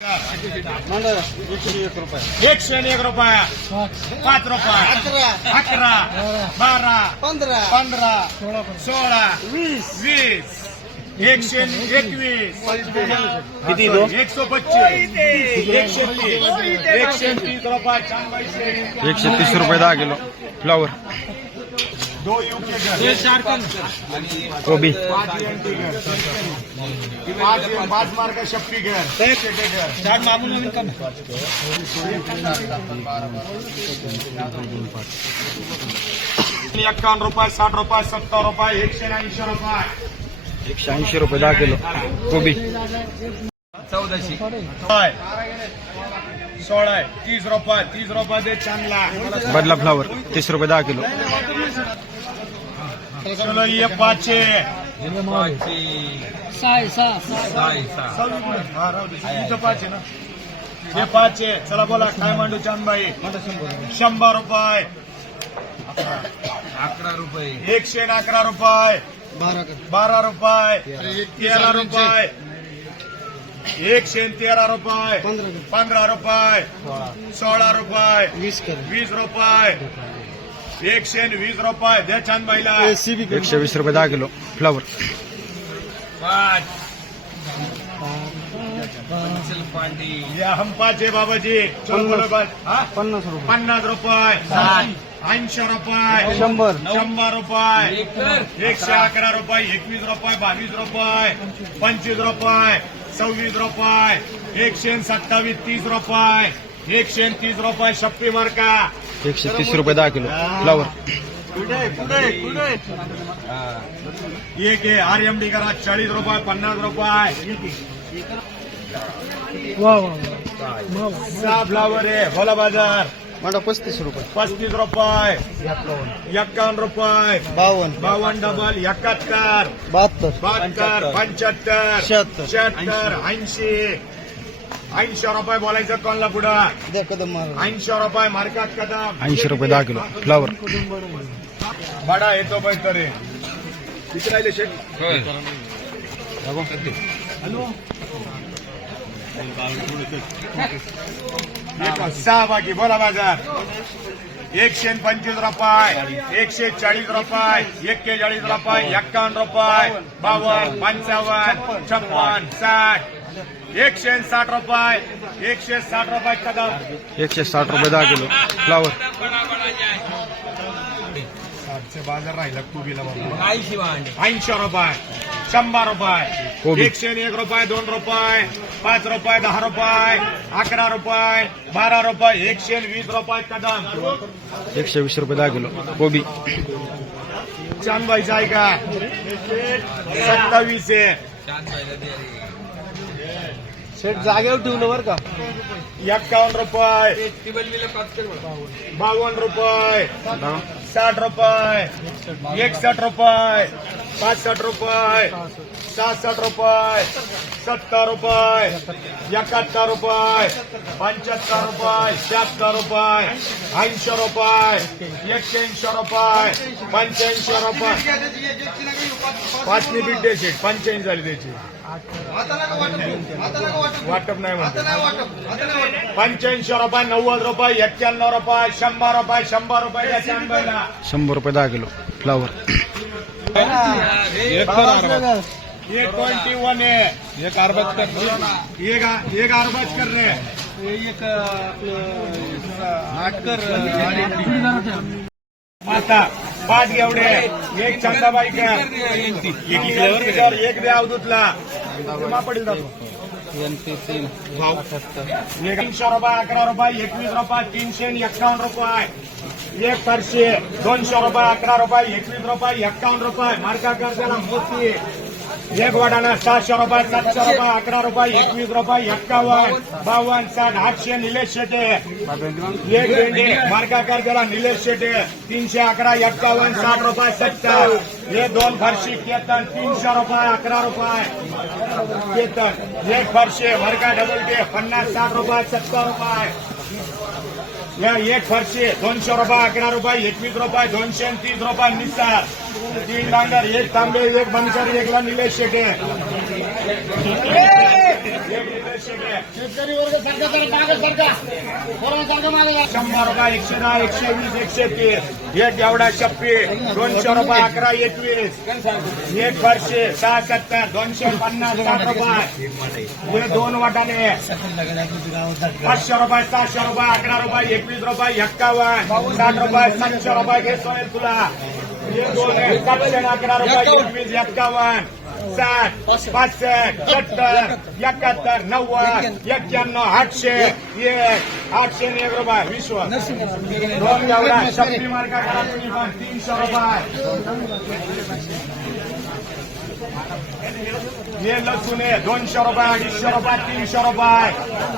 एकशे एक रुपये. एकशे आणि एक रुपया. पाच रुपये. अकरा. अकरा. बारा. पंधरा. पंधरा. सोळा. वीस. वीस. एकशे एकवीस. किती? एकशे पच्चीस. एकशे तीस. एकशे तीस रुपये एकशे तीस रुपये दहा किलो. फ्लावर दो युके पाच पाच पाच घर चार मागून नवीन कम। एक्कावन्न रुपये साठ रुपये सत्तर रुपये एकशे ऐंशी रुपये। एकशे ऐंशी रुपये दहा किलो। कोबी. सोळा आहे. तीस रुपये तीस रुपये दे चांगला. बदला फ्लावर तीस रुपये दहा किलो. चलो ये पाचशे. साय सहा हा, राहू दे. तुमचं पाच आहे ना. हे पाच आहे चला बोला. काय मांडू चांदबाई? शंभर रुपये. अकरा रुपये. एकशे अकरा रुपये. बारा बारा रुपये. तेरा रुपये. एकशे तेरा रुपये. पंधरा रुपये सोळा रुपये वीस रुपये. एकशे आणि वीस रुपये द्या चांदबाईला सीबी एकशे वीस रुपये दहा किलो फ्लावर पाच. या हम पाच आहे बाबाजी? पन्नास रुपये. पन्नास रुपये. ऐंशी रुपये. शंभर. शंभर रुपये. एकशे अकरा रुपये एकवीस रुपये बावीस रुपये. पंचवीस रुपये. सव्वीस रुपये एकशे सत्तावीस तीस रुपये एकशे तीस रुपये शप्पी मार्का. एकशे तीस रुपये दहा किलो. फ्लावर कुठे कुठे कुठे? एक आर एम डी करा चाळीस रुपये पन्नास रुपये. सहा फ्लावर आहे भोला बाजार. मंडळ पस्तीस रुपये. पस्तीस रुपये. एक्कावन्न रुपये. बावन्न. बावन्न डबल एकाहत्तर. बहात्तर. बहात्तर पंच्याहत्तर. शहात्तर. शहात्तर ऐंशी. ऐंशी रुपये बोलायचं कोणला पुढं? कदम मार. ऐंशी रुपये मार्कात कदम. ऐंशी रुपये दहा किलो. फ्लावर बडा येतो पाहिजे तरी. किती राहिले शेख देखो, सहा बाकी बोला बाजार. एकशे पंचवीस रुपये एकशे चाळीस रुपये एक्केचाळीस रुपये एक्कावन्न रुपये बावन्न पंचावन्न छप्पन साठ. एकशे साठ रुपये एकशे साठ रुपये कदम. एकशे साठ रुपये दहा किलो. फ्लावर सातशे बाजार राहिला कोबीला ऐंशी रुपये शंभर रुपये कोबी. एकशे एक रुपये दोन रुपये पाच रुपये दहा रुपये अकरा रुपये बारा रुपये एकशे वीस रुपये कदम. एकशे वीस रुपये दहा किलो. कोबी. चांदबाईचं आहे का? सत्तावीस आहे. शेट जागेवर ठेवलं बरं का. एक्कावन्न रुपये. बावन्न रुपये. साठ रुपये. एकसठ रुपये. पासष्ट रुपये. सहासष्ट रुपये. सत्तर रुपये. एकाहत्तर रुपये. पंच्याहत्तर रुपये. शहात्तर रुपये. ऐंशी रुपये. एक्क्याऐंशी रुपये. पंच्याऐंशी रुपये. पाचनी बीट द्यायची पंच्याऐंशी झाली त्याची. वाटप नाही म्हणते. पंच्याऐंशी रुपये नव्वद रुपये एक्क्याण्णव रुपये शंभर रुपये शंभर रुपये या शंभर रुपये दहा किलो फ्लावर ये ट्वेंटी वन है एक अरबज कर. एक एक अरबज कर रहे हैं एक आपलं आटकर आता पाच घेवडे एक चंदाबाई का एक एक द्या अवधूतला एक तीनशे रुपये अकरा रुपये एकवीस रुपये तीनशे आणि एक्कावन्न रुपये. एक पाचशे दोनशे रुपये अकरा रुपये एकवीस रुपये एक्कावन्न रुपये. मार्का कर मोती एक वाटाणा सातशे रुपये सातशे रुपये अकरा रुपये एकवीस रुपये एक्कावन्न बावन्न साठ आठशे निलेश शेटे. एक भेंडी मार्गाकार कर निलेश शेटे. तीनशे अकरा एक्कावन्न साठ रुपये सत्तर. हे दोन फरशी केतन तीनशे रुपये अकरा रुपये. केतन एक फरशी वर्गा डबल के पन्नास साठ रुपये सत्तर रुपये. या एक फरशी दोनशे रुपये अकरा रुपये एकवीस रुपये दोनशे तीस रुपये निसार तीन डांगर एक तांबे एक बनसर एकला निलेश शेटे शंभर रुपये एकशे दहा एकशे वीस एकशे तीस. एक एवढा शप्पी दोनशे रुपये अकरा एकवीस. एक वर्षे सहा सत्तर दोनशे पन्नास साठ रुपये. हे दोन वाटाणे. पाचशे रुपये सहाशे रुपये अकरा रुपये एकवीस रुपये एक्कावन्न साठ रुपये सातशे रुपये. घे सोनेल तुला. हे दोन आहे. सातशे आणि अकरा रुपये एकवीस एक्कावन्न साठ पासष्ट सत्तर एकाहत्तर नव्वद एक्क्याण्णव आठशे एक आठशे आणि एक रुपये विश्व दोन एवढा शक्ती मार्का करा तुम्ही पण तीनशे रुपये हे लसूण आहे दोनशे रुपये अडीचशे रुपये तीनशे रुपये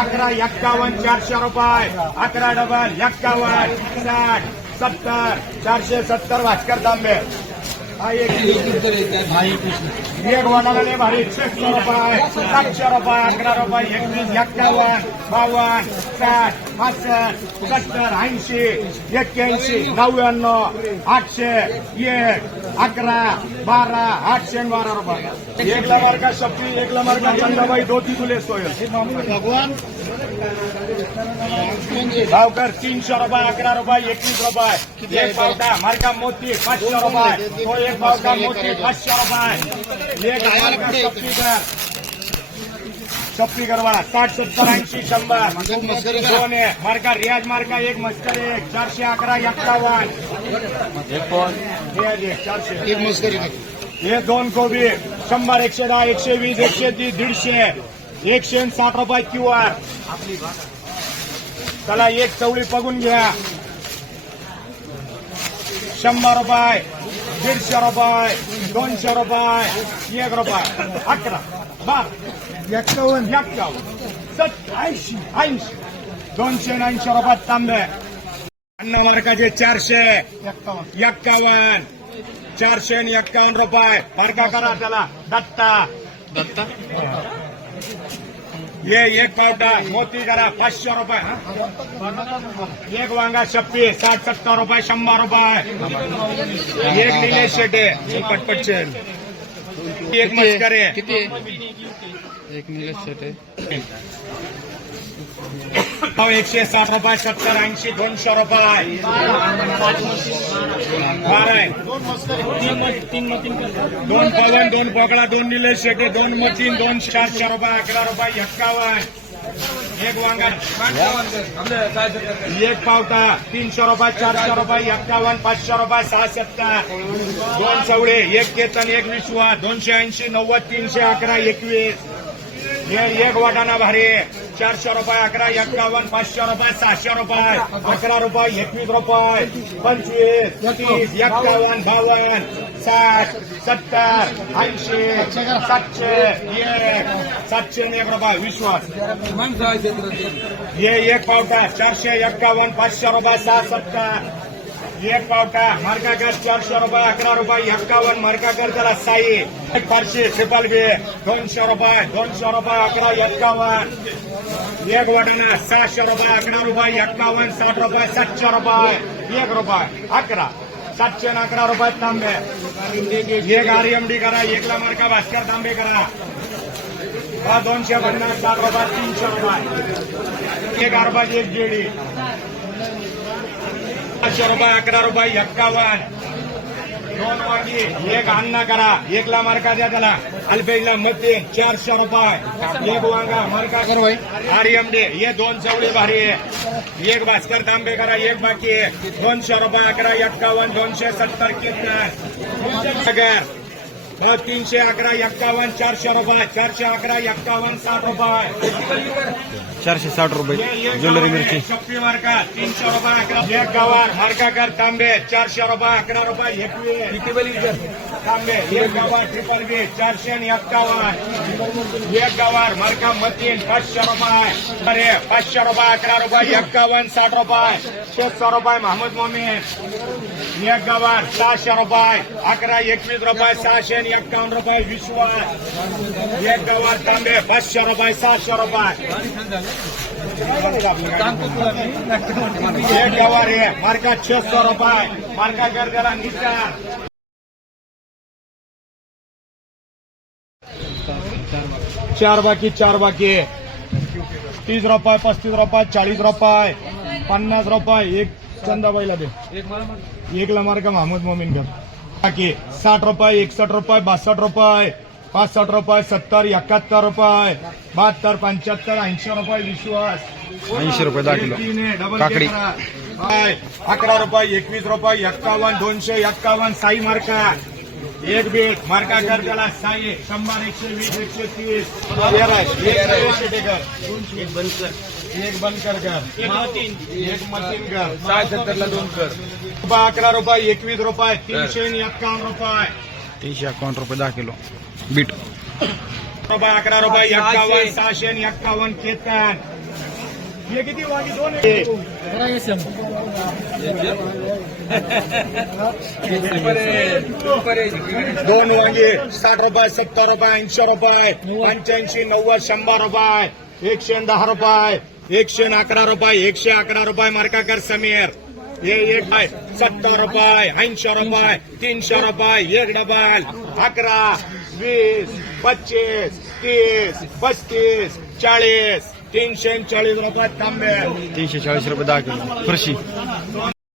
अकरा एक्कावन्न चारशे रुपये अकरा डबल एक्कावन्न साठ सत्तर चारशे सत्तर भास्कर तांबे. हा एक एक वडाला भारी छेशे रुपये सातशे रुपये अकरा रुपये एकवीस एक्कावन्न बावन्न साठ पासष्ट सत्तर ऐंशी एक्क्याऐंशी नव्याण्णव आठशे एक अकरा बारा आठशे बारा रुपये. एकला लमार का शक्ती एक लमार चंदाबाई दोती तुले सोयल भगवान भावकर तीनशे रुपये अकरा रुपये एकवीस रुपये. एक पावटा मार्का मोती पाचशे रुपये. तो एक पावटा मोती पाचशे रुपये. एक मार्का शक्तीकर शक्तीकर वाला साठ सत्तर ऐंशी शंभर दोन मार्का रियाज मार्का एक मस्कर एक. चारशे अकरा एक्कावन्न रियाज एक चारशे. एक मस्करी हे दोन कोबी. शंभर एकशे दहा एकशे वीस एकशे तीस दीडशे. एकशे साठ रुपये क्यू आर. चला एक चवळी बघून घ्या. शंभर रुपये दीडशे रुपये दोनशे रुपये एक रुपये अकरा बारा एक्कावन्न. एक्कावन्न ऐंशी ऐंशी दोनशे आणि ऐंशी रुपयात तांबे. अन्न मार्काचे चारशे एक्कावन्न. एक्कावन्न चारशे आणि एक्कावन्न रुपये. मार्का करा त्याला. दत्ता. दत्ता? ये एक पावटा मोती करा पाचशे रुपये हा? एक वांगा शप्पी साठ सत्तर रुपये शंभर रुपये. एक निलेश शेटे पटपटचे एक मस्करे. किती एक निलेश शेट. हो एकशे साठ रुपये सत्तर ऐंशी दोनशे रुपये. बारा दोन पवन दोन पोकळा दोन निलेश शेटे दोन मतीन दोन चारशे रुपये अकरा रुपये एक्कावन्न. एक वांगा. एक पावता तीनशे रुपये चारशे रुपये एक्कावन्न पाचशे रुपये सहा सत्तर. दोन चवळे एक केतन एक विश्वा दोनशे ऐंशी नव्वद तीनशे अकरा एकवीस. एक वाटाणा भारी. चारशे रुपये अकरा एक्कावन्न पाचशे रुपये सहाशे रुपये अकरा रुपये एकवीस रुपये पंचवीस तीस एक्कावन्न बावन्न साठ सत्तर ऐंशी सातशे एक सातशे एक रुपये विश्वास. हे एक पावटा चारशे एक्कावन्न पाचशे रुपये सहा सत्तर एक पावटा मार्काकर चारशे रुपये अकरा रुपये एक्कावन्न मार्काकर त्याला साई. एक पाचशे ट्रिपल बी दोनशे रुपये दोनशे रुपये अकरा एक्कावन्न एक वडणा सहाशे रुपये अकरा रुपये एक्कावन्न साठ रुपये सातशे रुपये एक रुपये अकरा. सातशे अकरा रुपये तांबे. एक आरएमडी करा एकला मार्का भास्कर तांबे करा. हा दोनशे पन्नास साठ रुपये तीनशे रुपये. एक अरबाज एक जेडी. पाचशे रुपये अकरा रुपये एक्कावन्न. दोन मार्गी एक अन्न करा. एकला मार्का द्या त्याला. अल्पेजला मध्ये चारशे रुपये. एक वांगा मार्का कर. भाई आरएमडी हे दोन चवळी भारी आहे. एक भास्कर तांबे करा एक बाकी आहे. दोनशे रुपये अकरा एक्कावन्न दोनशे सत्तर किती? तीनशे अकरा एक्कावन्न चारशे रुपये चारशे अकरा एक्कावन्न साठ रुपये. चारशे साठ रुपये. ज्वेलरी मिरची. शक्ती मार्का. तीनशे रुपये अकरा. एक गवार मार्का कर तांबे. चारशे रुपये अकरा रुपये एकवीस तांबे एक गवार ट्रिपल बी चारशे आणि एक्कावन्न. एक गवार मार्का मतीन पाचशे रुपये. अरे पाचशे रुपये अकरा रुपये एक्कावन्न साठ रुपये. शेतशे रुपये महमूद मोमीन. एक गवार सहाशे रुपये अकरा एकवीस रुपये सहाशे आणि एक्कावन्न रुपये विश्वास एक गवार तांबे पाचशे रुपये सहाशे रुपये एक गवार आहे मार्का छे सौ रुपये मार्का निचार चार बाकी चार बाकी तीस रुपये पस्तीस रुपये चाळीस रुपये पन्नास रुपये एक चंदाबाईला दे एकला मार्क महमूद मोमीन कर बाकी साठ रुपये एकसठ रुपये बासष्ट रुपये पासष्ट रुपये सत्तर एकाहत्तर रुपये बहात्तर पंच्याहत्तर ऐंशी रुपये विश्वास. ऐंशी रुपये दहा किलो. तीन आहे, डबल काकडी. अकरा रुपये एकवीस रुपये एक्कावन्न दोनशे एक्कावन्न साई मार्का. एक बीट मार्का कर त्याला साई शंभर एकशे वीस एकशे तीस. एक बंद कर. एक बंद कर कर एक मशीन. कर सहा सत्तरला दोन कर. रुपये अकरा रुपये एकवीस रुपये तीनशे आणि एक्कावन्न रुपये. तीनशे अकाउंट रुपये दहा किलो. बीट. रुपये अकरा रुपये एक्कावन्न सहाशे आणि एक्कावन्न केतन. हे किती वांगी? दोन? दोन वांगे साठ रुपये सत्तर रुपये ऐंशी रुपये पंच्याऐंशी नव्वद शंभर रुपये एकशे दहा रुपये एकशे अकरा रुपये एकशे अकरा रुपये मार्का कर समीर. हे एक आहे. सत्तर रुपये ऐंशी रुपये सौ रुपये एक डबल अकरा बीस पच्चीस, तीस, पस्तीस चालीस तीन सौ चालीस रुपये तांबे तीनशे चाळीस रुपये दहा किलो